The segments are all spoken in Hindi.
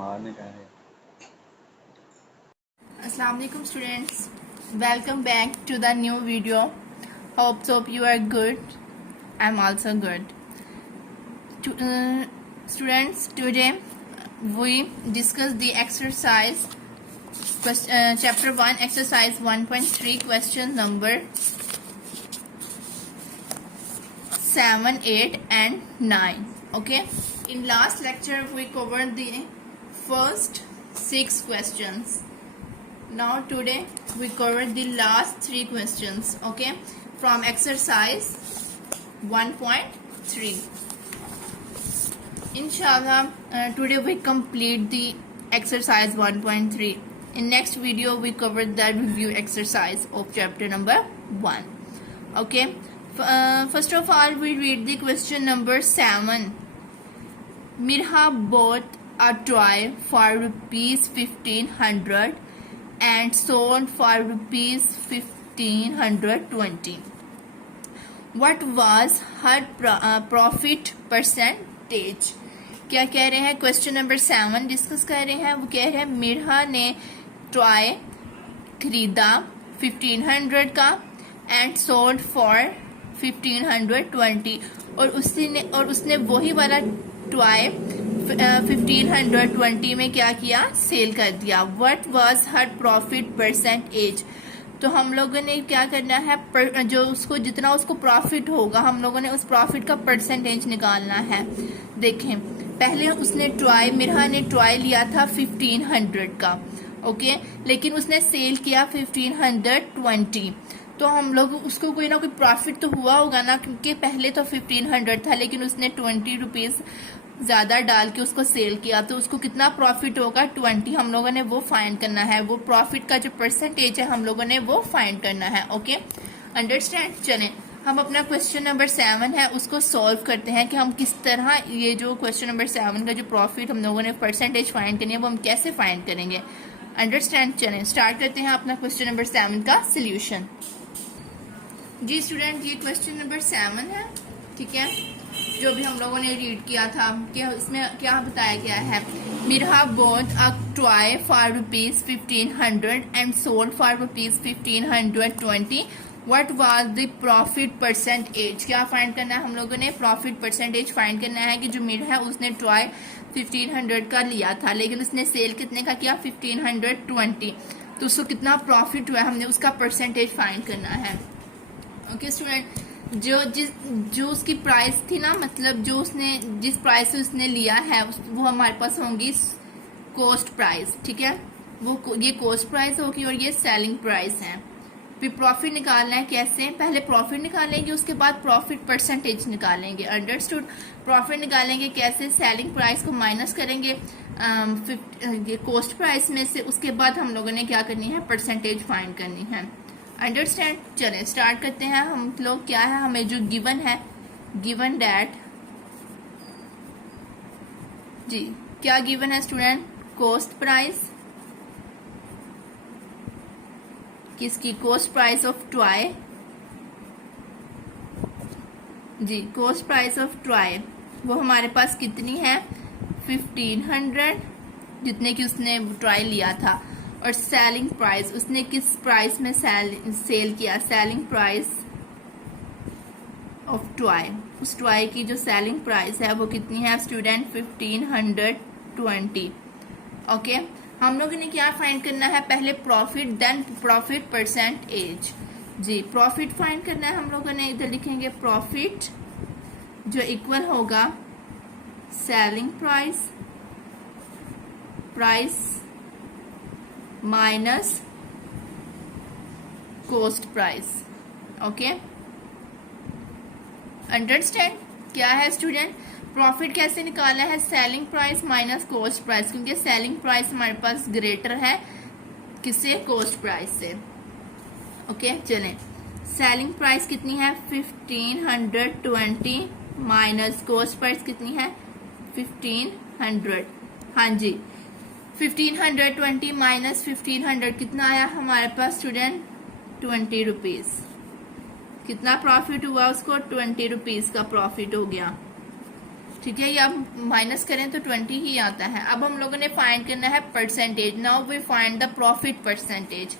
मारने का है। Assalamu alaikum students, welcome back to the new video. Hope you are good. I'm also good. Students, today we discuss the exercise chapter 1 exercise 1.3 question number 7, 8 and 9. Okay, in last lecture we covered the first 6 questions. Now today we covered the last 3 questions, okay, from exercise 1.3. Inshallah, today we complete the exercise 1.3. In next video we covered the review exercise of chapter number 1. Okay, first of all we read the question number 7. Mirha bought a toy for rupees 1500 and sold for rupees 1520. What was her profit percentage? क्या कह रहे हैं? क्वेश्चन नंबर 7 डिस्कस कर रहे हैं. वो कह रहे हैं मिरहा ने टॉय खरीदा 1500 का एंड सोल्ड फॉर 1520 और उसने वही वाला टॉय 1520 में क्या किया? सेल कर दिया. What was her profit percentage? तो हम लोगों ने क्या करना है, जो उसको जितना उसको प्रॉफिट होगा हम लोगों ने उस प्रॉफिट का परसेंटेज निकालना है. देखें, पहले उसने टॉय मिरहा ने टॉय लिया था 1500 का, ओके, लेकिन उसने सेल किया 1520. तो हम लोग उसको कोई ना कोई प्रॉफिट तो हुआ होगा ना, क्योंकि पहले तो 1500 था लेकिन उसने 20 रुपीज ज्यादा डाल के उसको सेल किया, तो उसको कितना प्रॉफिट होगा? 20. हम लोगों ने वो फाइंड करना है. वो प्रॉफिट का जो परसेंटेज है हम लोगों ने वो फाइंड करना है. Okay, understand? चलें हम अपना क्वेश्चन नंबर 7 है उसको सॉल्व करते हैं कि हम किस तरह ये जो क्वेश्चन नंबर 7 का जो प्रॉफिट हम लोगों ने परसेंटेज फाइंड करनी है वो हम कैसे फाइंड करेंगे. अंडरस्टैंड? चलें स्टार्ट करते हैं अपना क्वेश्चन नंबर 7 का सोल्यूशन. जी स्टूडेंट, ये क्वेश्चन नंबर 7 है, ठीक है, जो भी हम लोगों ने रीड किया था. कि इसमें क्या बताया गया है? Mirha bought a toy for rupees 1500 and sold for rupees 1520. What was the profit percentage? क्या फाइंड करना है हम लोगों ने? प्रॉफिट परसेंटेज फाइंड करना है कि जो मिरहा है उसने टॉय 1500 का लिया था लेकिन उसने सेल कितने का किया? 1520. तो उसको कितना प्रॉफिट हुआ हमने उसका परसेंटेज फाइंड करना है. ओके स्टूडेंट, जो उसकी प्राइस थी ना, मतलब जो उसने जिस प्राइस से उसने लिया है वो हमारे पास होंगी कॉस्ट प्राइस, ठीक है, वो ये कॉस्ट प्राइस होगी और ये सेलिंग प्राइस है. फिर प्रॉफिट निकालना है. कैसे? पहले प्रॉफिट निकालेंगे उसके बाद प्रॉफिट परसेंटेज निकालेंगे. अंडरस्टूड? प्रॉफिट निकालेंगे कैसे? सेलिंग प्राइस को माइनस करेंगे कॉस्ट प्राइस में से, उसके बाद हम लोगों ने क्या करनी है? परसेंटेज फाइंड करनी है. अंडरस्टैंड? चलें स्टार्ट करते हैं हम लोग. क्या है हमें जो गिवन है? गिवन डैट, जी क्या गिवन है स्टूडेंट? Cost price. किसकी? Cost price of toy. जी कॉस्ट प्राइस ऑफ टॉय वो हमारे पास कितनी है? 1500, जितने की उसने टॉय लिया था. और सेलिंग प्राइस उसने किस प्राइस में सेल किया? Selling price of toy. उस टॉय की जो सेलिंग प्राइस है वो कितनी है स्टूडेंट? 1520. ओके, हम लोगों ने क्या फाइंड करना है? पहले प्रॉफिट देन प्रॉफिट परसेंटेज. जी प्रॉफिट फाइंड करना है हम लोगों ने. इधर लिखेंगे प्रॉफिट जो इक्वल होगा selling price minus cost price. Okay, understand? क्या है स्टूडेंट? प्रॉफिट कैसे निकालना है? Selling price minus cost price, क्योंकि सेलिंग प्राइस हमारे पास ग्रेटर है किससे? कॉस्ट प्राइस से. ओके, चलें सेलिंग प्राइस कितनी है? 1520 माइनस कॉस्ट प्राइस कितनी है? 1500. हाँ जी, 1520 माइनस 1500 कितना आया हमारे पास स्टूडेंट? 20 रुपीज. कितना प्रॉफिट हुआ उसको? 20 रुपीज का प्रॉफिट हो गया. ठीक है, या माइनस करें तो 20 ही आता है। अब हम लोगों ने फाइंड करना है percentage. Now we find the profit percentage.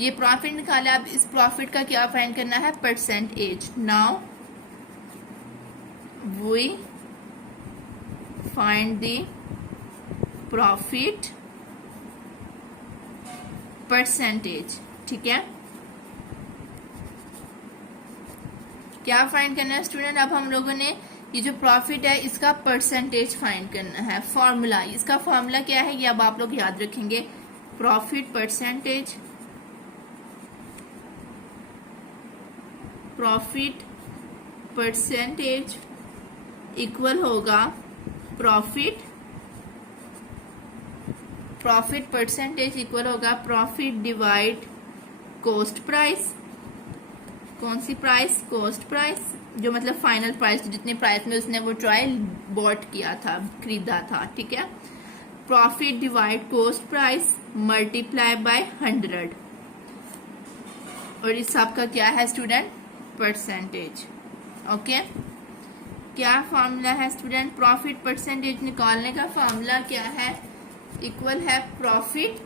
ये प्रॉफिट निकाला, अब इस प्रॉफिट का क्या फाइंड करना है, percentage. Now we find the profit percentage. ठीक है, क्या फाइंड करना है स्टूडेंट, अब हम लोगों ने ये जो प्रॉफिट है इसका परसेंटेज फाइंड करना है। फॉर्मूला, इसका फॉर्मूला क्या है ये अब आप लोग याद रखेंगे। Profit percentage, profit percentage equal होगा प्रॉफिट परसेंटेज इक्वल होगा प्रॉफिट डिवाइड कॉस्ट प्राइस। कौन सी प्राइस, कॉस्ट प्राइस, जो मतलब फाइनल प्राइस, जितने प्राइस में उसने वो ट्रायल बॉट किया था, खरीदा था। ठीक है, profit divide cost price multiply by 100, और इस सब का क्या है स्टूडेंट, परसेंटेज। ओके, क्या फॉर्मूला है स्टूडेंट, प्रॉफिट परसेंटेज निकालने का फॉर्मूला क्या है, इक्वल है profit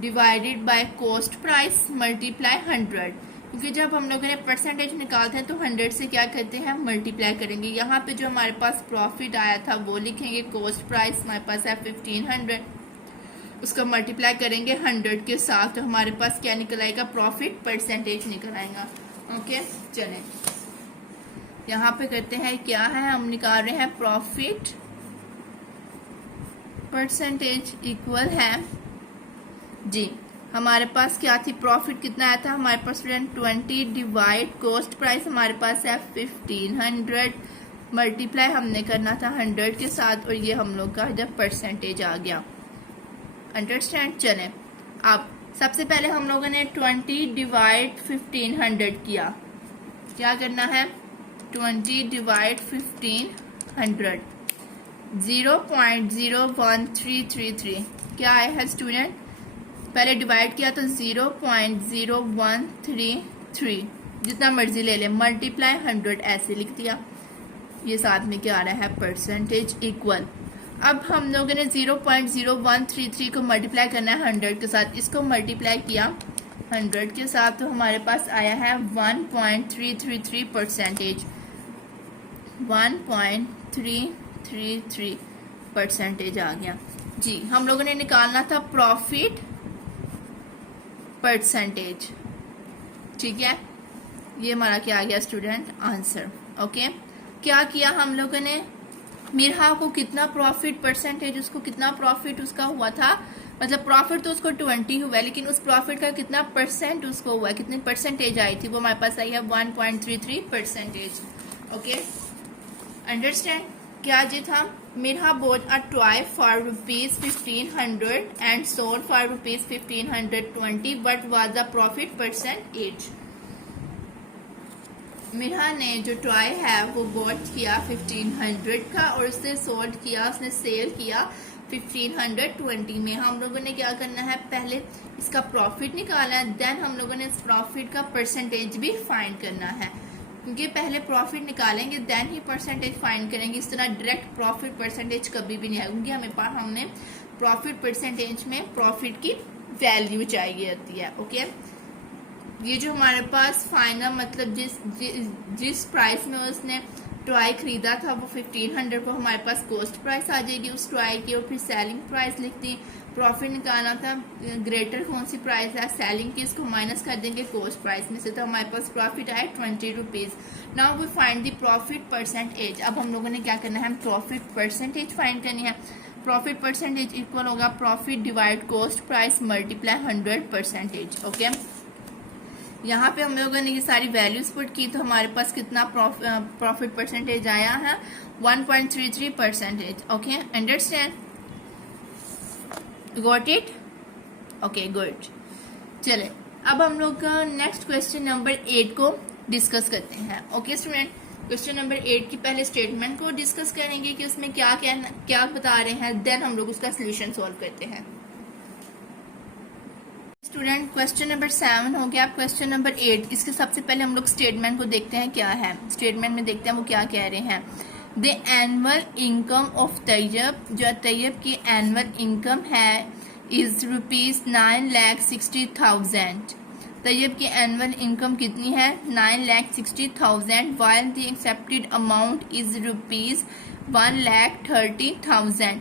divided by cost price multiply 100। क्योंकि जब हम लोगों ने परसेंटेज निकालते हैं तो 100 से क्या करते हैं, मल्टीप्लाई करेंगे। यहाँ पे जो हमारे पास प्रॉफिट आया था वो लिखेंगे, कॉस्ट प्राइस हमारे पास है 1500, उसका मल्टीप्लाई करेंगे 100 के साथ, तो हमारे पास क्या निकल आएगा, प्रॉफिट परसेंटेज निकल आएगा। ओके, चलें यहाँ पे करते हैं, क्या है, हम निकाल रहे हैं प्रॉफिट परसेंटेज इक्वल है जी, हमारे पास क्या थी, प्रॉफिट कितना आया था हमारे पास स्टूडेंट 20 डिवाइड कॉस्ट प्राइस हमारे पास है 1500, मल्टीप्लाई हमने करना था 100 के साथ, और ये हम लोग का जब परसेंटेज आ गया। अंडरस्टैंड। चलें, अब सबसे पहले हम लोगों ने 20 डिवाइड 1500 किया, क्या करना है, 20 डिवाइड 1500, 0.01333 क्या आया है स्टूडेंट, पहले डिवाइड किया तो 0.0133, जितना मर्जी ले ले, मल्टीप्लाई 100 ऐसे लिख दिया, ये साथ में क्या आ रहा है, परसेंटेज इक्वल। अब हम लोगों ने 0.0133 को मल्टीप्लाई करना है 100 के साथ, इसको मल्टीप्लाई किया 100 के साथ, तो हमारे पास आया है 1.333 परसेंटेज, 1.333 परसेंटेज आ गया जी। हम लोगों ने निकालना था प्रॉफिट परसेंटेज। ठीक है, ये हमारा क्या आ गया स्टूडेंट, आंसर। ओके, क्या किया हम लोगों ने, मिरहा को कितना प्रॉफिट परसेंटेज, उसको कितना प्रॉफिट उसका हुआ था, मतलब प्रॉफिट तो उसको 20 हुआ, लेकिन उस प्रॉफिट का कितना परसेंट उसको हुआ, कितनी परसेंटेज आई थी, वो हमारे पास आई है 1.33 परसेंटेज। Okay, understand. क्या जी था, Mirha bought a toy for ₹1500 and sold for ₹1520. What was the profit percentage? Mirha ने जो टॉय है वो बॉट किया 1500 का, और उसने सोल्ड किया, उसने सेल किया 1520 में। हम लोगों ने क्या करना है, पहले इसका प्रॉफिट निकालना है, देन हम लोगों ने इस प्रॉफिट का परसेंटेज भी फाइंड करना है, क्योंकि पहले प्रॉफिट निकालेंगे देन ही परसेंटेज फाइंड करेंगे। इस तरह डायरेक्ट प्रॉफिट परसेंटेज कभी भी नहीं आएगा, क्योंकि हमने प्रॉफिट परसेंटेज में प्रॉफिट की वैल्यू चाहिए होती है। ओके, ये जो हमारे पास फाइनल मतलब जिस प्राइस में उसने टॉय खरीदा था वो 1500 को हमारे पास कॉस्ट प्राइस आ जाएगी उस टॉय की, और फिर सेलिंग प्राइस लिख दी। प्रॉफिट निकालना था, ग्रेटर कौन सी प्राइस है सेलिंग की, इसको माइनस कर देंगे कॉस्ट प्राइस में से, तो हमारे पास प्रॉफिट आए 20 rupees. Now we find the profit percentage. अब हम लोगों ने क्या करना है, हम प्रॉफिट परसेंटेज फाइंड करनी है। प्रॉफिट परसेंटेज इक्वल होगा profit divide cost price multiply 100 percentage. Okay, यहाँ पे हम लोगों ने ये सारी वैल्यूज पुट की, तो हमारे पास कितना प्रॉफिट परसेंटेज आया है, 1.33 percentage. Okay, understand, got it. Okay, good. चले, अब हम लोग नेक्स्ट क्वेश्चन नंबर 8 को डिस्कस करते हैं। ओके स्टूडेंट, क्वेश्चन नंबर 8 की पहले स्टेटमेंट को डिस्कस करेंगे कि उसमें क्या बता रहे हैं, देन हम लोग उसका सोल्यूशन सॉल्व करते हैं। स्टूडेंट, क्वेश्चन नंबर 7 हो गया, क्वेश्चन नंबर 8। इसके सबसे पहले हम लोग स्टेटमेंट को देखते हैं क्या है। स्टेटमेंट में देखते हैं वो क्या कह रहे हैं। The annual income of Tayyab, जो तैयब की एनुअल इनकम है इज ₹9,60,000। तैयब की एनुअल इनकम कितनी है? 9,60,000, while the accepted amount is ₹1,30,000।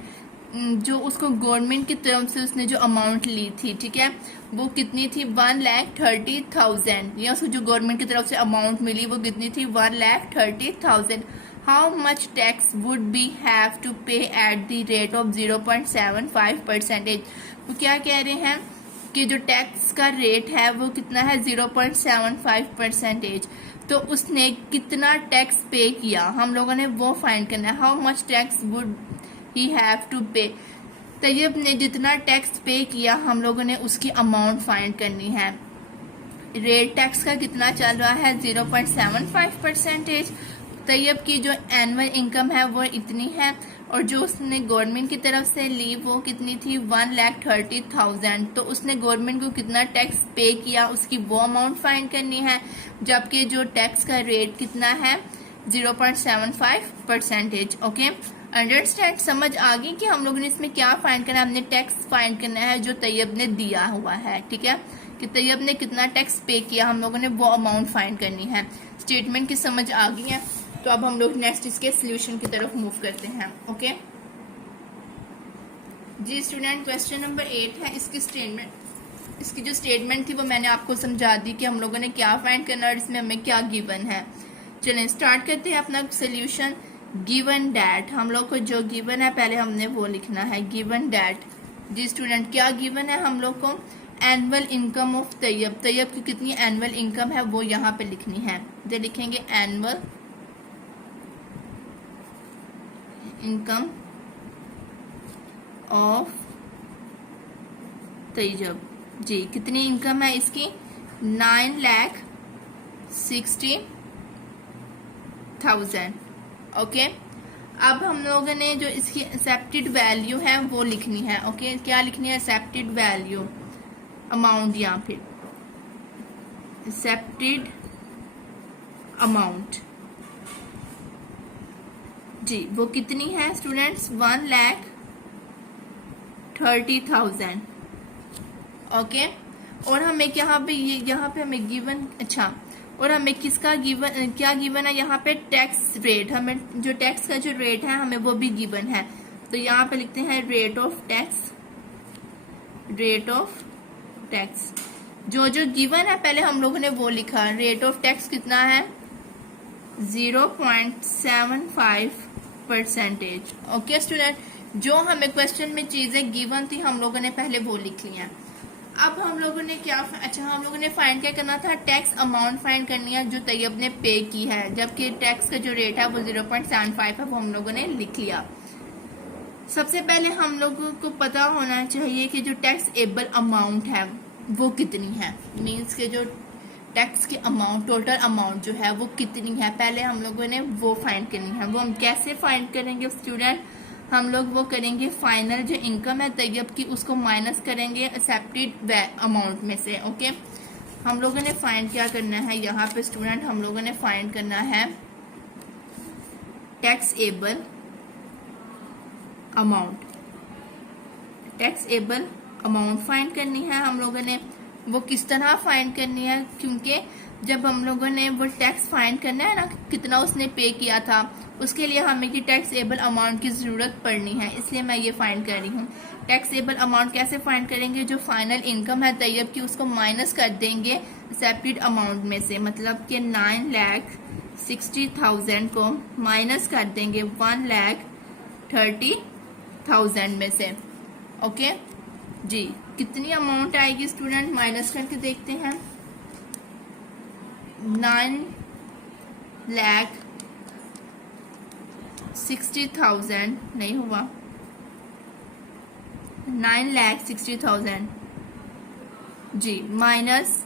जो उसको गवर्नमेंट की तरफ से उसने जो अमाउंट ली थी, ठीक है, वो कितनी थी? 1,30,000। या उसको जो गवर्नमेंट की तरफ से अमाउंट मिली वो कितनी थी? 1,30,000। How much tax would be have to pay at the rate of 0.75%? वो क्या कह रहे हैं कि जो टैक्स का रेट है वो कितना है? 0.75%। तो उसने कितना टैक्स पे किया, हम लोगों ने वो फाइंड करना है। How much tax would he have to pay, Tayyab ने जितना टैक्स पे किया हम लोगों ने उसकी अमाउंट फाइंड करनी है। रेट टैक्स का कितना चल रहा है? 0.75%। तैयब की जो एनुअल इनकम है वो इतनी है, और जो उसने गवर्नमेंट की तरफ से ली वो कितनी थी? 1,30,000। तो उसने गवर्नमेंट को कितना टैक्स पे किया उसकी वो अमाउंट फाइंड करनी है, जबकि जो टैक्स का रेट कितना है? 0.75%। ओके, अंडरस्टैंड, समझ आ गई कि हम लोगों ने इसमें क्या फाइंड करना है? हमने टैक्स फाइंड करना है जो तैयब ने दिया हुआ है, ठीक है, कि तैयब ने कितना टैक्स पे किया, हम लोगों ने वो अमाउंट फाइंड करनी है। स्टेटमेंट की समझ आ गई है, तो अब हम लोग नेक्स्ट इसके सोल्यूशन की तरफ मूव करते हैं। ओके जी स्टूडेंट, क्वेश्चन नंबर 8 है। इसकी स्टेटमेंट, इसकी जो स्टेटमेंट थी वो मैंने आपको समझा दी कि हम लोगों ने क्या फाइंड करना है और इसमें हमें क्या गिवन है। चलें स्टार्ट करते हैं अपना सोल्यूशन। गिवन डैट, हम लोग को जो गिवन है पहले हमने वो लिखना है। गिवन डैट, जी स्टूडेंट क्या गिवन है हम लोग को? Annual income of Tayyab, Tayyab की कितनी एनुअल इनकम है वो यहाँ पे लिखनी है। तो लिखेंगे एनुअल इनकम ऑफ तैयब, जी कितनी इनकम है इसकी? 9,60,000। ओके, अब हम लोगों ने जो इसकी एक्सेप्टेड वैल्यू है वो लिखनी है। ओके, क्या लिखनी है? एक्सेप्टेड वैल्यू, अमाउंट, या फिर एक्सेप्टेड अमाउंट, जी वो कितनी है स्टूडेंट्स? 1,30,000। ओके, और हमें यहाँ पे हमें गिवन, अच्छा, और हमें किसका गिवन, क्या गिवन है यहाँ पे? टैक्स रेट, हमें जो टैक्स का जो रेट है हमें वो भी गिवन है। तो यहाँ पे लिखते हैं rate of tax, rate of tax, जो जो गिवन है पहले हम लोगों ने वो लिखा। रेट ऑफ टैक्स कितना है? 0.75%। ओके स्टूडेंट, जो हमें क्वेश्चन में चीजें गिवन थी हम लोगों ने पहले वो लिख ली हैं। अब हम लोगों ने क्या, अच्छा हम लोगों ने फाइंड क्या करना था? टैक्स अमाउंट फाइंड करनी है जो तैयब ने पे की है, जबकि टैक्स का जो रेट है वो 0.75 है, वो हम लोगों ने लिख लिया। सबसे पहले हम लोगों को पता होना चाहिए कि जो टैक्स एबल अमाउंट है वो कितनी है, मीन्स के जो टैक्स की अमाउंट, टोटल अमाउंट जो है वो कितनी है, पहले हम लोगों ने वो फाइंड करनी है। वो हम कैसे फाइंड करेंगे स्टूडेंट? हम लोग वो करेंगे फाइनल जो इनकम है तैयब की उसको माइनस करेंगे एक्सेप्टेड अमाउंट में से। ओके, हम लोगों ने फाइंड क्या करना है यहाँ पे स्टूडेंट? हम लोगों ने फाइंड करना है tax able amount, tax able amount find करनी है हम लोगों ने। वो किस तरह फाइंड करनी है? क्योंकि जब हम लोगों ने वो टैक्स फाइंड करना है ना, कितना उसने पे किया था, उसके लिए हमें ये टैक्सेबल अमाउंट की ज़रूरत पड़नी है, इसलिए मैं ये फाइंड कर रही हूँ। टैक्सेबल अमाउंट कैसे फाइंड करेंगे? जो फाइनल इनकम है तैयब की उसको माइनस कर देंगे एक्सेप्टेड अमाउंट में से, मतलब कि 9,60,000 को माइनस कर देंगे 1,30,000 में से। ओके जी, कितनी अमाउंट आएगी स्टूडेंट? माइनस करके देखते हैं। 9,60,000 नहीं हुआ, 9,60,000 जी माइनस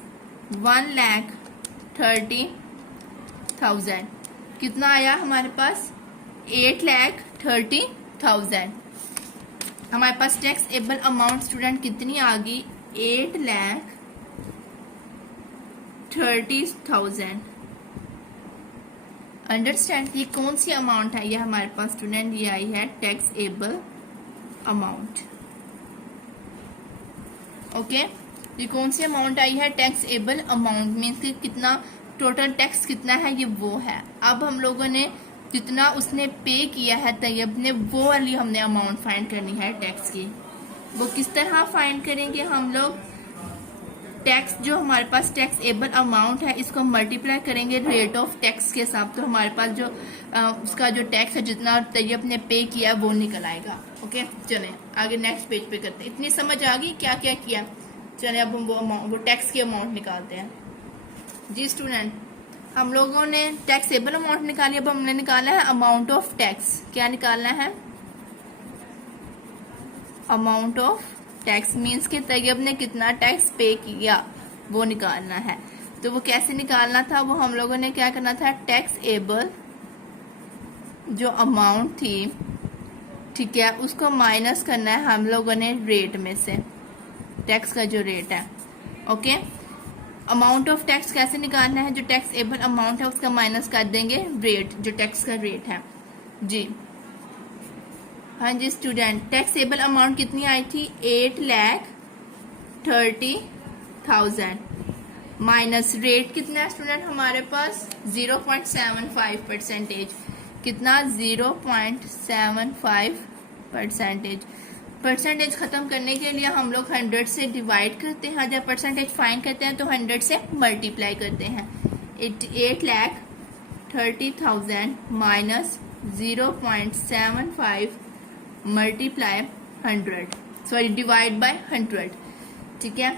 1,30,000 कितना आया हमारे पास? 8,30,000। हमारे पास टैक्स एबल अमाउंट स्टूडेंट कितनी आ गई? 8,30,000। अंडरस्टैंड। ये कौन सी अमाउंट है, ये हमारे पास स्टूडेंट ये आई है टैक्सेबल अमाउंट। ओके, ये कौन सी अमाउंट आई है, टैक्सेबल अमाउंट मीन्स कि कितना टोटल टैक्स कितना है, ये वो है। अब हम लोगों ने जितना उसने पे किया है तैयब ने, वो वाली हमने अमाउंट फाइंड करनी है टैक्स की। वो किस तरह फाइंड करेंगे हम लोग, टैक्स जो हमारे पास टैक्सेबल अमाउंट है इसको मल्टीप्लाई करेंगे रेट ऑफ टैक्स के साथ, तो हमारे पास जो उसका जो टैक्स है जितना तैयब ने पे किया वो निकल आएगा। ओके, चलें आगे नेक्स्ट पेज पे करते हैं। इतनी समझ आ गई क्या क्या किया। चलें अब हम वो टैक्स की अमाउंट निकालते हैं। जी स्टूडेंट, हम लोगों ने टैक्सेबल अमाउंट निकाली, अब हमने निकाला है अमाउंट ऑफ टैक्स। क्या निकालना है, अमाउंट ऑफ टैक्स मीन्स के तैयब ने कितना टैक्स पे किया वो निकालना है। तो वो कैसे निकालना था, वो हम लोगों ने क्या करना था, टैक्सेबल जो अमाउंट थी, ठीक है, उसको माइनस करना है हम लोगों ने रेट में से, टैक्स का जो रेट है। ओके, अमाउंट ऑफ टैक्स कैसे निकालना है, जो टैक्सेबल अमाउंट है उसका माइनस कर देंगे रेट, जो टैक्स का रेट है। जी हाँ जी स्टूडेंट, टैक्सेबल अमाउंट कितनी आई थी, 8,30,000 माइनस रेट कितना है स्टूडेंट हमारे पास 0.75%। कितना, 0.75%। परसेंटेज खत्म करने के लिए हम लोग 100 से डिवाइड करते हैं, जब परसेंटेज फाइंड करते हैं तो 100 से मल्टीप्लाई करते हैं। 8,30,000 minus 0.75 multiply 100, sorry divide by 100, ठीक है।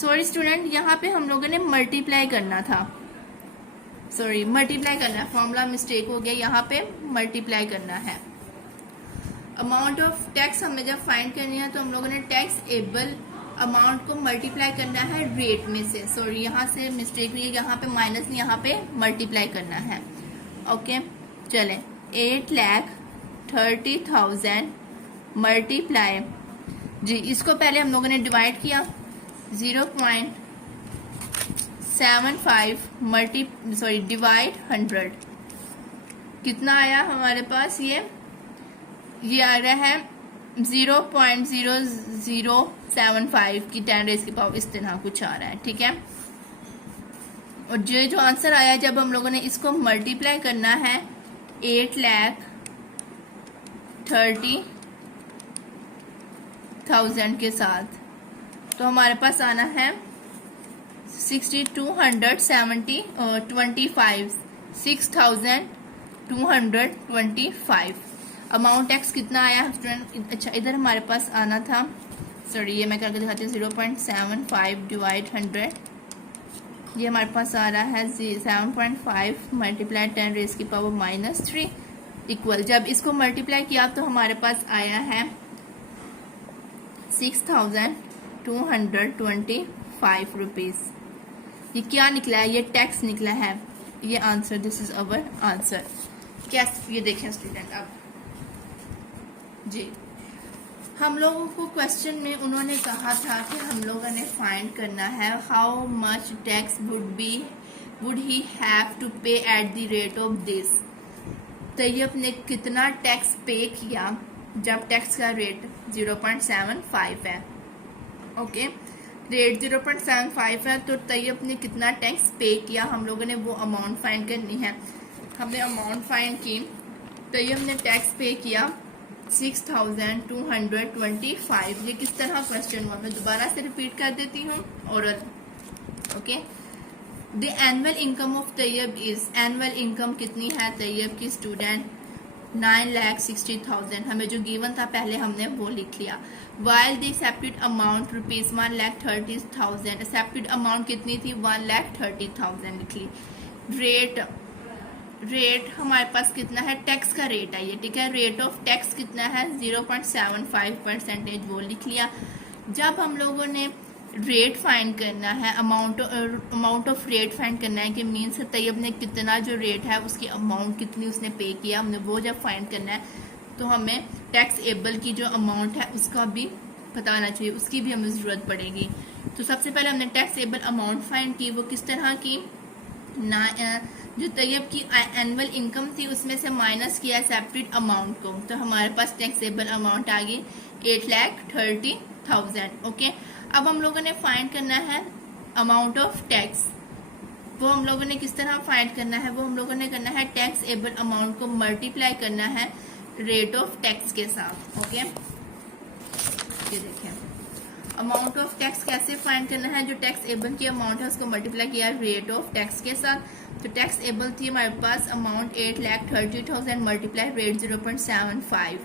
सॉरी स्टूडेंट, यहाँ पे हम लोगों ने मल्टीप्लाई करना था, सॉरी मल्टीप्लाई करना है, फॉर्मूला मिस्टेक हो गया, यहाँ पे मल्टीप्लाई करना है। अमाउंट ऑफ टैक्स हमें जब फाइंड करनी है तो हम लोगों ने टैक्सेबल अमाउंट को मल्टीप्लाई करना है रेट में से, सॉरी यहाँ से मिस्टेक हुई है, यहाँ पे माइनस नहीं, यहाँ पे मल्टीप्लाई करना है। ओके, चले 8,30,000 मल्टीप्लाई, जी इसको पहले हम लोगों ने डिवाइड किया, 0.75 डिवाइड 100, कितना आया हमारे पास, ये आ रहा है 0.0075 की 10 रेज़ की पावर, इस तरह कुछ आ रहा है, ठीक है। और जो आंसर आया जब हम लोगों ने इसको मल्टीप्लाई करना है 8,30,000 के साथ, तो हमारे पास आना है 6,225। अमाउंट टैक्स कितना आया स्टूडेंट, अच्छा इधर हमारे पास आना था, सॉरी ये मैं करके दिखाती हूँ, 0.75 डिवाइड 100, ये हमारे पास आ रहा है 7.5 मल्टीप्लाई 10 रेज़ की पावर -3 इक्वल, जब इसको मल्टीप्लाई किया तो हमारे पास आया है 6,225 रुपीज़। ये क्या निकला है, ये टैक्स निकला है, ये answer, this is our answer. क्या ये देखें स्टूडेंट अब, जी हम लोगों को क्वेश्चन में उन्होंने कहा था कि हम लोगों ने फाइंड करना है how much tax would he have to pay at the rate of this. Tayyab ने कितना टैक्स पे किया जब टैक्स का रेट 0.75 है। ओके, रेट 0.75 है तो तैयब ने कितना टैक्स पे किया, हम लोगों ने वो अमाउंट फाइंड करनी है। हमने अमाउंट फाइंड की, तैयब ने टैक्स पे किया 6,225। ये किस तरह क्वेश्चन हुआ, मैं दोबारा से रिपीट कर देती हूँ oral. Okay, the annual income of Tayyab is, annual income कितनी है तैयब की स्टूडेंट, 9,60,000। हमें जो गिवन था पहले हमने वो लिख लिया। While the accepted amount rupees 1,30,000, accepted amount कितनी थी 1,30,000 लिख ली। रेट हमारे पास कितना है, टैक्स का रेट है ये, ठीक है। रेट ऑफ टैक्स कितना है 0.75%, वो लिख लिया। जब हम लोगों ने रेट फाइंड करना है, अमाउंट ऑफ रेट फाइंड करना है कि मीन्स तैयब ने कितना जो रेट है उसकी अमाउंट कितनी उसने पे किया, हमने वो जब फाइंड करना है तो हमें टैक्सेबल की जो अमाउंट है उसका भी पता होना चाहिए, उसकी भी हमें ज़रूरत पड़ेगी। तो सबसे पहले हमने टैक्सेबल अमाउंट फाइंड की, वो किस तरह की, जो तैयब की एनुअल इनकम थी उसमें से माइनस किया सेपरेट अमाउंट को, तो हमारे पास टैक्सेबल अमाउंट आ गई 8,30,000। ओके, अब हम लोगों ने फाइंड करना है अमाउंट ऑफ टैक्स। वो हम लोगों ने किस तरह फाइंड करना है, वो हम लोगों ने करना है टैक्सेबल अमाउंट को मल्टीप्लाई करना है रेट ऑफ टैक्स के साथ। ओके, ये देखें अमाउंट ऑफ टैक्स कैसे फाइंड करना है, जो टैक्स एबल की अमाउंट है उसको मल्टीप्लाई किया रेट ऑफ टैक्स के साथ। तो टैक्स एबल थी हमारे पास अमाउंट 8,30,000 मल्टीप्लाई रेट 0.75।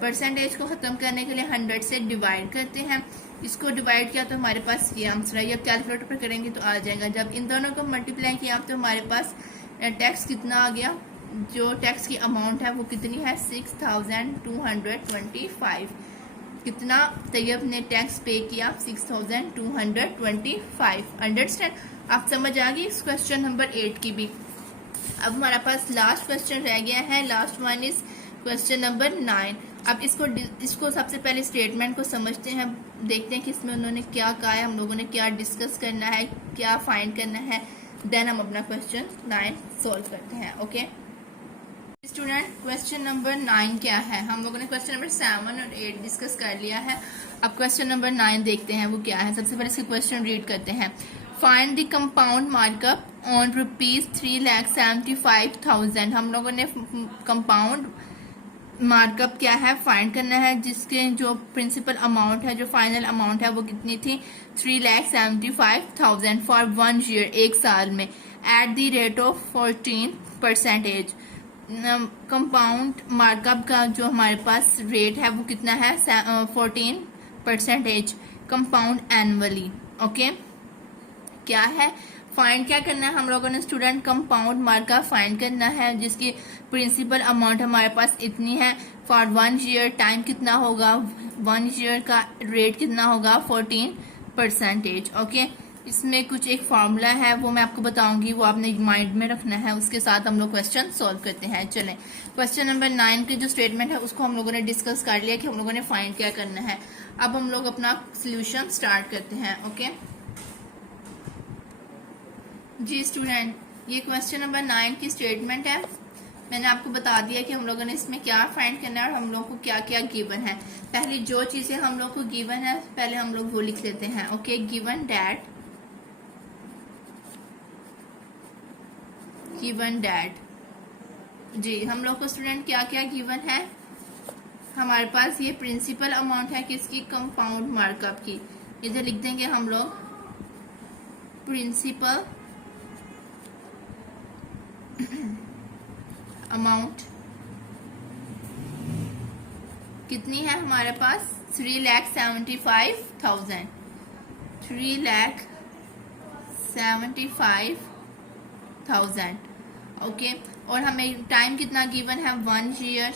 परसेंटेज को खत्म करने के लिए 100 से डिवाइड करते हैं, इसको डिवाइड किया तो हमारे पास ये आंसर है। अब कैलकुलेटर पर करेंगे तो आ जाएगा। जब इन दोनों को मल्टीप्लाई किया तो हमारे पास टैक्स कितना आ गया, जो टैक्स की अमाउंट है वो कितनी है 6,225। कितना तैयब ने टैक्स पे किया 6,225। अंडरस्टैंड, आप समझ आ गई इस क्वेश्चन नंबर 8 की भी। अब हमारा पास लास्ट क्वेश्चन रह गया है, last one is question number 9। अब इसको सबसे पहले स्टेटमेंट को समझते हैं, देखते हैं कि इसमें उन्होंने क्या कहा है, हम लोगों ने क्या डिस्कस करना है, क्या फाइंड करना है, देन हम अपना क्वेश्चन 9 सॉल्व करते हैं। ओके स्टूडेंट, क्वेश्चन नंबर 9 क्या है, हम लोगों ने क्वेश्चन नंबर 7 और 8 डिस्कस कर लिया है। अब क्वेश्चन नंबर 9 देखते हैं वो क्या है। सबसे पहले इसके क्वेश्चन रीड करते हैं। Find the compound markup on ₹3,75,000। हम लोगों ने कंपाउंड मार्कअप क्या है फाइंड करना है, जिसके जो प्रिंसिपल अमाउंट है, जो फाइनल अमाउंट है वो कितनी थी 3,75,000 फॉर 1 ईयर, एक साल में, eight the rate of 14%। Compound markup का जो हमारे पास रेट है वो कितना है 14%, कंपाउंड एनुअली। ओके, क्या है फाइंड, क्या करना है हम लोगों ने स्टूडेंट, कंपाउंड मार्कअप फाइंड करना है जिसकी प्रिंसिपल अमाउंट हमारे पास इतनी है फॉर 1 ईयर। टाइम कितना होगा 1 ईयर का, रेट कितना होगा 14%। ओके, इसमें कुछ एक फॉर्मूला है वो मैं आपको बताऊंगी, वो आपने माइंड में रखना है। उसके साथ हम लोग क्वेश्चन सॉल्व करते हैं। चलें, क्वेश्चन नंबर 9 के जो स्टेटमेंट है उसको हम लोगों ने डिस्कस कर लिया कि हम लोगों ने फाइंड क्या करना है। अब हम लोग अपना सोल्यूशन स्टार्ट करते हैं। ओके जी स्टूडेंट, ये क्वेश्चन नंबर 9 की स्टेटमेंट है। मैंने आपको बता दिया कि हम लोगों ने इसमें क्या फाइंड करना है और हम लोग को क्या क्या गिवन है। पहले जो चीजें हम लोग को गिवन है पहले हम लोग वो लिख लेते हैं। ओके, गिवन डैट जी, हम लोग को स्टूडेंट क्या क्या गिवन है, हमारे पास ये प्रिंसिपल अमाउंट है किसकी, कंपाउंड मार्कअप की। इधर लिख देंगे हम लोग प्रिंसिपल अमाउंट कितनी है हमारे पास 3,75,000, 3,75,000। ओके, और हमें टाइम कितना गिवन है 1 ईयर।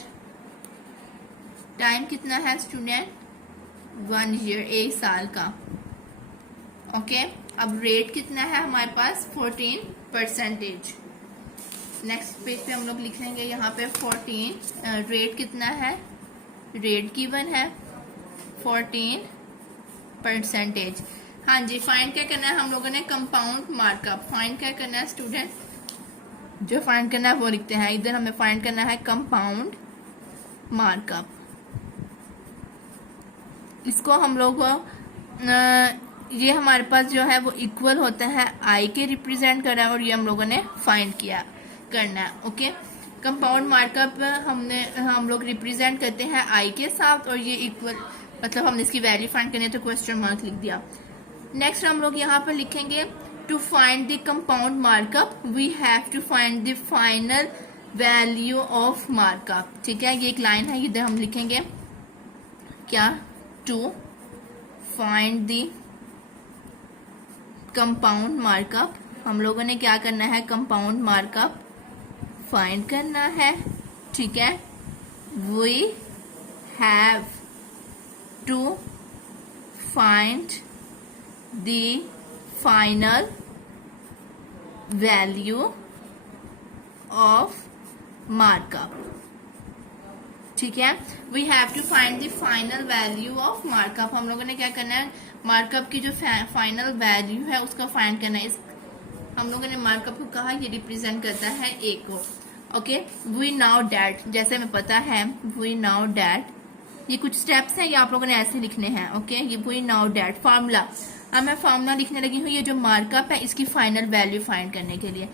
टाइम कितना है स्टूडेंट 1 ईयर, एक साल का। ओके, अब रेट कितना है हमारे पास 14%। नेक्स्ट पेज पे हम लोग लिख लेंगे यहाँ पे 14, रेट कितना है, रेट गिवन है 14%। हाँ जी, फाइंड क्या करना है हम लोगों ने, कंपाउंड मार्कअप। फाइंड क्या करना है स्टूडेंट, जो फाइंड करना है वो लिखते हैं। इधर हमें फाइंड करना है कंपाउंड मार्कअप। इसको हम लोग ये हमारे पास जो है वो इक्वल होता है आई के रिप्रेजेंट कर रहा है और ये हम लोगों ने फाइंड किया करना है। ओके, कंपाउंड मार्कअप हम लोग रिप्रेजेंट करते हैं आई के साथ और ये इक्वल, मतलब हमने इसकी वैल्यू फाइंड करनी है तो क्वेश्चन मार्क लिख दिया। नेक्स्ट हम लोग यहाँ पर लिखेंगे to find the compound markup we have to find the final value of markup. ठीक है, ये एक लाइन है, इधर हम लिखेंगे क्या, to find the compound markup. हम लोगों ने क्या करना है, कंपाउंड मार्कअप फाइंड करना है। ठीक है, we have to find the final value of markup. ठीक है, we have to find the final value of markup. हम लोगों ने क्या करना है, मार्कअप की जो फाइनल वैल्यू है उसका फाइंड करना है। हम लोगों ने मार्कअप को कहा ये रिप्रेजेंट करता है ए को। ओके, वी नाउ डैट, जैसे हमें पता है वी नाउ डैट, ये कुछ स्टेप्स हैं, ये आप लोगों ने ऐसे लिखने हैं। ओके, ये वी नाउ डैट फार्मूला, अब मैं फार्मूला लिखने लगी हूँ। ये जो मार्कअप है इसकी फाइनल वैल्यू फाइंड करने के लिए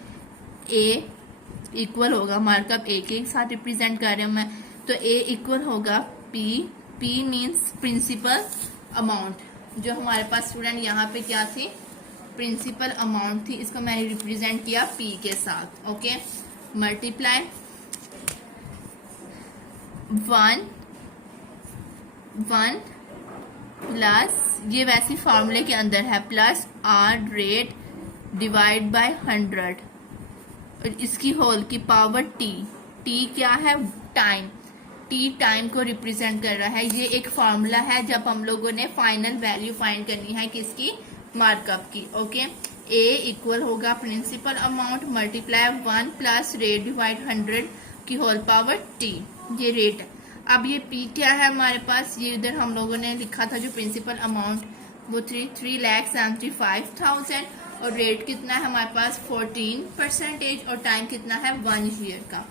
ए इक्वल होगा, मार्कअप ए के साथ रिप्रेजेंट कर रही हूँ मैं, तो ए इक्वल होगा P, P means principal amount, जो हमारे पास स्टूडेंट यहाँ पे क्या थी, प्रिंसिपल अमाउंट थी, इसको मैंने रिप्रेजेंट किया पी के साथ। ओके, मल्टीप्लाई 1 प्लस, ये वैसे फॉर्मूले के अंदर है, plus R rate divide by 100 और इसकी होल की पावर टी, टी क्या है, टाइम, टी टाइम को रिप्रेजेंट कर रहा है। ये एक फॉर्मूला है जब हम लोगों ने फाइनल वैल्यू फाइंड करनी है किसकी, मार्कअप की। ओके, ए इक्वल होगा principal amount multiply 1 plus rate divide 100 की होल पावर टी, ये रेट है। अब ये पी क्या है हमारे पास, ये इधर हम लोगों ने लिखा था जो प्रिंसिपल अमाउंट वो 3,75,000 और रेट कितना है हमारे पास 14% और टाइम कितना है 1 ईयर का।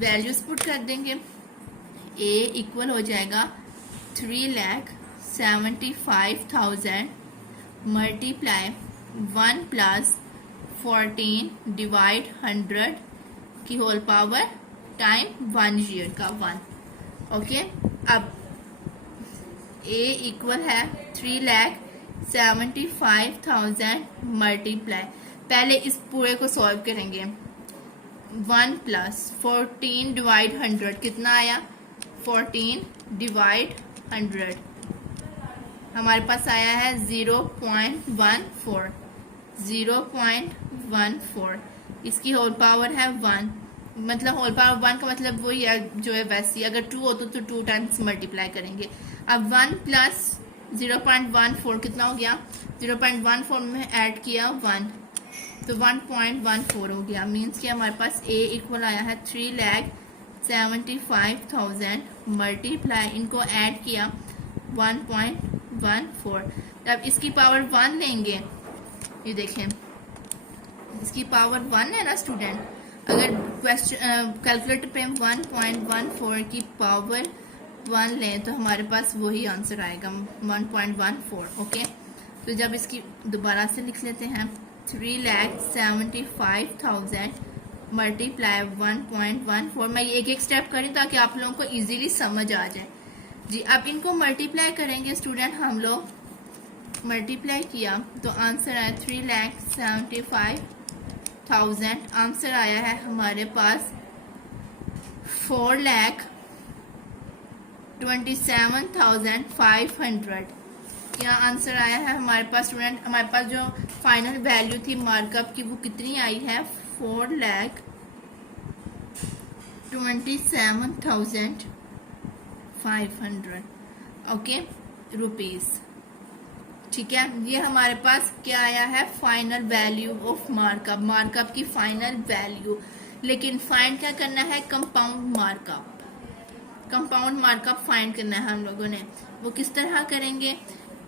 वैल्यूज पुट कर देंगे, ए इक्वल हो जाएगा 3,75,000 मल्टीप्लाई 1 प्लस 14 डिवाइड 100 की होल पावर टाइम 1 ईयर का 1। ओके, अब ए इक्वल है 3,75,000 मल्टीप्लाई, पहले इस पूरे को सॉल्व करेंगे, 1 प्लस 14 डिवाइड 100 कितना आया, 14 डिवाइड 100 हमारे पास आया है 0.14, इसकी होल पावर है 1, मतलब होल पावर 1 का मतलब वही है जो है वैसी, अगर 2 हो तो 2 टाइम्स मल्टीप्लाई करेंगे। अब 1 प्लस 0.14 कितना हो गया, 0.14 में ऐड किया 1 तो 1.14 हो गया, मीन्स कि हमारे पास ए इक्वल आया है 3,75,000 मल्टीप्लाई, इनको ऐड किया 1.14। अब इसकी पावर 1 लेंगे, ये देखें इसकी पावर 1 है ना स्टूडेंट, अगर क्वेश्चन कैलकुलेटर पे 1.14 की पावर 1 लें तो हमारे पास वही आंसर आएगा 1.14। ओके, तो जब इसकी दोबारा से लिख लेते हैं 3,75,000 मल्टीप्लाई 1.14, मैं ये एक एक स्टेप करें ताकि आप लोगों को इजीली समझ आ जाए। जी, अब इनको मल्टीप्लाई करेंगे स्टूडेंट, हम लोग मल्टीप्लाई किया तो आंसर आया 3,75,000, आंसर आया है हमारे पास 4,27,500। क्या आंसर आया है हमारे पास स्टूडेंट, हमारे पास जो फाइनल वैल्यू थी मार्कअप की वो कितनी आई है, 4,27,500 ओके रुपीज। ठीक है, ये हमारे पास क्या आया है, final value of markup, markup की फाइनल वैल्यू। लेकिन फाइंड क्या करना है, compound markup, compound markup find करना है हम लोगों ने। वो किस तरह करेंगे,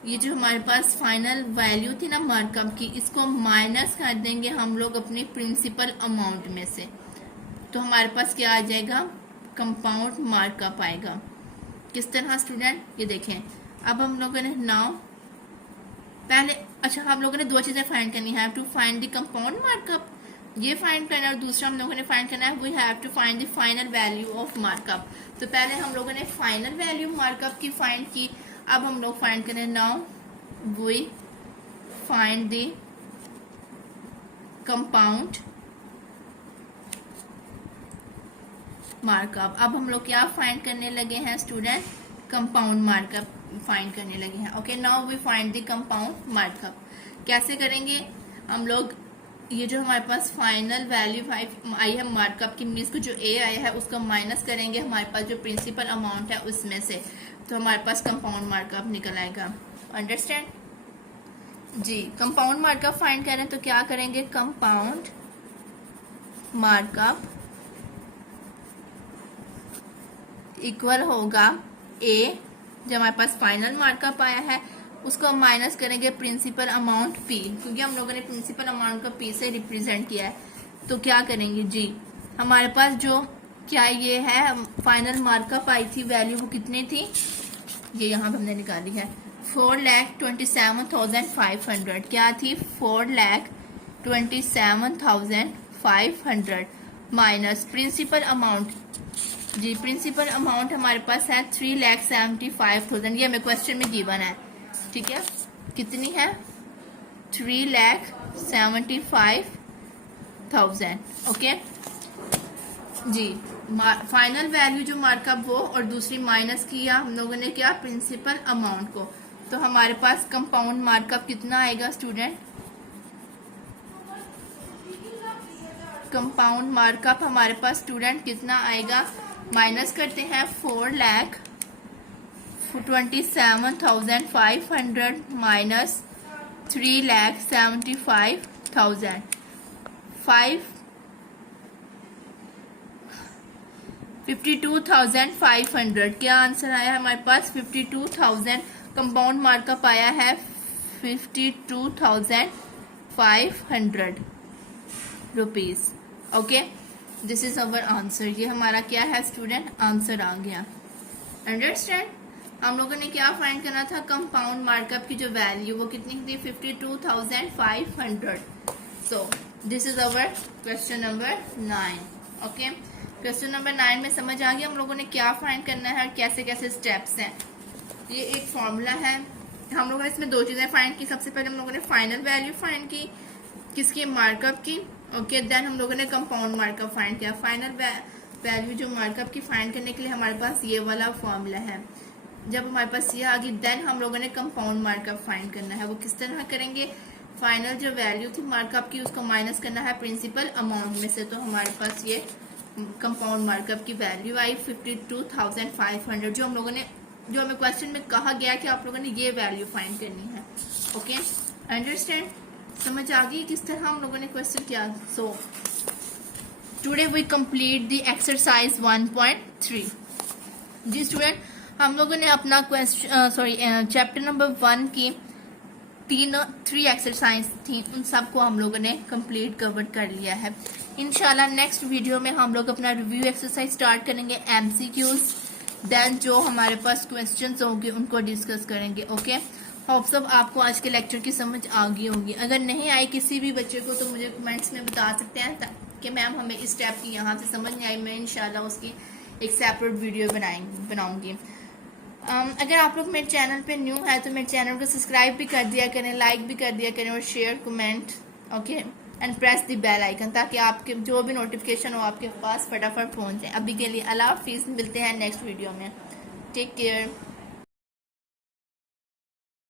ये जो हमारे पास फाइनल वैल्यू थी ना मार्कअप की, इसको माइनस कर देंगे हम लोग अपने प्रिंसिपल अमाउंट में से, तो हमारे पास क्या आ जाएगा, कंपाउंड मार्कअप आएगा। किस तरह स्टूडेंट, ये देखें, अब हम लोगों ने नाउ पहले, अच्छा हम लोगों ने 2 चीजें फाइंड करनी है, to find the compound markup, ये फाइंड करना है, और दूसरा हम लोगों ने फाइंड करना है we have to find the final value of markup. तो पहले हम लोगों ने फाइनल वैल्यू मार्कअप की फाइंड की, अब हम लोग फाइंड करें now we find the compound markup. अब हम लोग क्या फाइंड करने लगे हैं स्टूडेंट, कंपाउंड मार्कअप फाइंड करने लगे हैं। Okay, now we find the compound markup. कैसे करेंगे हम लोग, ये जो हमारे पास फाइनल वैल्यू आई है मार्कअप की, मीन्स को जो ए आया है उसको माइनस करेंगे हमारे पास जो प्रिंसिपल अमाउंट है उसमें से, तो हमारे पास कंपाउंड मार्कअप निकल आएगा। अंडरस्टैंड जी, कंपाउंड मार्कअप फाइंड करें तो क्या करेंगे, कंपाउंड मार्कअप इक्वल होगा ए, जो हमारे पास फाइनल मार्कअप आया है, उसको हम माइनस करेंगे प्रिंसिपल अमाउंट पी, क्योंकि हम लोगों ने प्रिंसिपल अमाउंट को पी से रिप्रेजेंट किया है। तो क्या करेंगे जी, हमारे पास जो क्या ये है फाइनल मार्कअप आई थी वैल्यू, वो कितनी थी, ये यहाँ पे हमने निकाली है 4,27,500। क्या थी, 4,27,500 माइनस प्रिंसिपल अमाउंट। जी प्रिंसिपल अमाउंट हमारे पास है 3,75,000, ये हमें क्वेश्चन में गिवन है, ठीक है। कितनी है, 3,75,000, ओके जी। फाइनल वैल्यू जो मार्कअप वो, और दूसरी माइनस किया हम लोगों ने क्या, प्रिंसिपल अमाउंट को। तो हमारे पास कंपाउंड मार्कअप कितना आएगा स्टूडेंट, कंपाउंड मार्कअप हमारे पास स्टूडेंट कितना आएगा, माइनस करते हैं 4,27,500 माइनस 3,75,000, 52,500। क्या आंसर आया हमारे पास, 52,000। कंपाउंड मार्कअप आया है 52,500 rupees, okay. This is our answer, ये हमारा क्या है स्टूडेंट, आंसर आ गया। अंडरस्टैंड, हम लोगों ने क्या फाइंड करना था, कंपाउंड मार्कअप की जो वैल्यू वो कितनी थी, 52,500। So this is our question number 9, okay. Question number 9 में समझ आ गया हम लोगों ने क्या फाइंड करना है और कैसे कैसे स्टेप्स हैं। ये एक फॉर्मूला है, हम लोगों ने इसमें दो चीजें फाइंड की। सबसे पहले हम लोगों ने फाइनल वैल्यू फाइंड की, किसकी, मार्कअप की, ओके। देन हम लोगों ने कंपाउंड मार्कअप फाइंड किया। फाइनल वैल्यू जो मार्कअप की फाइंड करने के लिए हमारे पास ये वाला फॉर्मूला है। जब हमारे पास ये आ गई, देन हम लोगों ने कंपाउंड मार्कअप फाइंड करना है। वो किस तरह करेंगे, फाइनल जो वैल्यू थी मार्कअप की उसको माइनस करना है प्रिंसिपल अमाउंट में से। तो हमारे पास ये कंपाउंड मार्कअप की वैल्यू आई 52,500, जो हम लोगों ने, जो हमें क्वेश्चन में कहा गया कि आप लोगों ने ये वैल्यू फाइंड करनी है, ओके। अंडरस्टैंड, समझ आ गई किस तरह हम लोगों ने क्वेश्चन किया। So today we complete the exercise 1.3। जी स्टूडेंट, हम लोगों ने अपना चैप्टर नंबर 1 की 3 एक्सरसाइज थी, उन सबको हम लोगों ने कंप्लीट कवर कर लिया है। इंशाल्लाह नेक्स्ट वीडियो में हम लोग अपना रिव्यू एक्सरसाइज स्टार्ट करेंगे, MCQs, देन जो हमारे पास क्वेश्चंस होंगे उनको डिस्कस करेंगे, ओके। होप सब आपको आज के लेक्चर की समझ आ गई होगी। अगर नहीं आई किसी भी बच्चे को तो मुझे कमेंट्स में बता सकते हैं कि मैम हमें इस स्टेप की यहाँ से समझ नहीं आई, मैं इंशाल्लाह उसकी एक सेपरेट वीडियो बनाऊंगी। अगर आप लोग मेरे चैनल पे न्यू है तो मेरे चैनल को सब्सक्राइब भी कर दिया करें, लाइक भी कर दिया करें और share comment, okay, and press the bell icon, ताकि आपके जो भी नोटिफिकेशन हो आपके पास फटाफट पहुंच जाए। अभी के लिए अल्लाह हाफिज़, मिलते हैं नेक्स्ट वीडियो में, टेक केयर।